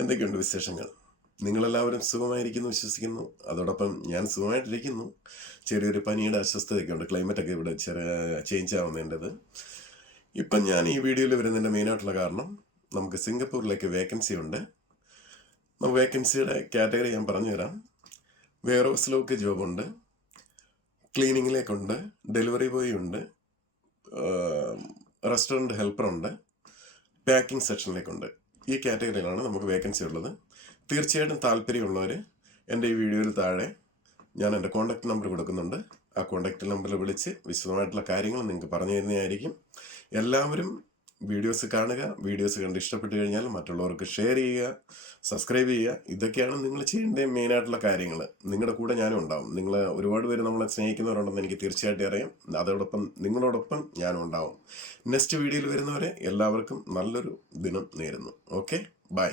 എന്തൊക്കെയുണ്ട് വിശേഷങ്ങൾ? നിങ്ങളെല്ലാവരും സുഖമായിരിക്കുന്നു വിശ്വസിക്കുന്നു. അതോടൊപ്പം ഞാൻ സുഖമായിട്ടിരിക്കുന്നു. ചെറിയൊരു പനിയുടെ അസ്വസ്ഥതയൊക്കെ ഉണ്ട്. ക്ലൈമറ്റൊക്കെ ഇവിടെ ചേഞ്ച് ആവുന്നതിൻ്റെത്. ഇപ്പം ഞാൻ ഈ വീഡിയോയിൽ വരുന്നതിൻ്റെ മെയിനായിട്ടുള്ള കാരണം, നമുക്ക് സിംഗപ്പൂരിലേക്ക് വേക്കൻസി ഉണ്ട്. വേക്കൻസിയുടെ കാറ്റഗറി ഞാൻ പറഞ്ഞുതരാം. വെയർ ഹൗസിലേക്ക് ജോബുണ്ട്, ക്ലീനിങ്ങിലേക്കുണ്ട്, ഡെലിവറി ബോയ് ഉണ്ട്, റെസ്റ്റോറൻറ്റ് ഹെൽപ്പറുണ്ട്, പാക്കിംഗ് സെക്ഷനിലേക്കുണ്ട്. ഈ കാറ്റഗറിയിലാണ് നമുക്ക് വേക്കൻസി ഉള്ളത്. തീർച്ചയായിട്ടും താല്പര്യമുള്ളവർ എൻ്റെ ഈ വീഡിയോയിൽ താഴെ ഞാൻ എൻ്റെ കോൺടാക്റ്റ് നമ്പർ കൊടുക്കുന്നുണ്ട്. ആ കോൺടാക്റ്റ് നമ്പറിൽ വിളിച്ച് വിശദമായിട്ടുള്ള കാര്യങ്ങൾ നിങ്ങൾക്ക് പറഞ്ഞു തരുന്നതായിരിക്കും. എല്ലാവരും വീഡിയോസ് കാണുക. വീഡിയോസ് കണ്ട് ഇഷ്ടപ്പെട്ട് കഴിഞ്ഞാൽ മറ്റുള്ളവർക്ക് ഷെയർ ചെയ്യുക, സബ്സ്ക്രൈബ് ചെയ്യുക. ഇതൊക്കെയാണ് നിങ്ങൾ ചെയ്യേണ്ട മെയിനായിട്ടുള്ള കാര്യങ്ങൾ. നിങ്ങളുടെ കൂടെ ഞാനും ഉണ്ടാവും. നിങ്ങൾ ഒരുപാട് പേര് നമ്മളെ സ്നേഹിക്കുന്നവരുണ്ടെന്ന് എനിക്ക് തീർച്ചയായിട്ടും അറിയാം. അതോടൊപ്പം നിങ്ങളോടൊപ്പം ഞാനും ഉണ്ടാവും. നെക്സ്റ്റ് വീഡിയോയിൽ വരുന്നവരെ എല്ലാവർക്കും നല്ലൊരു ദിനം നേരുന്നു. Okay, by.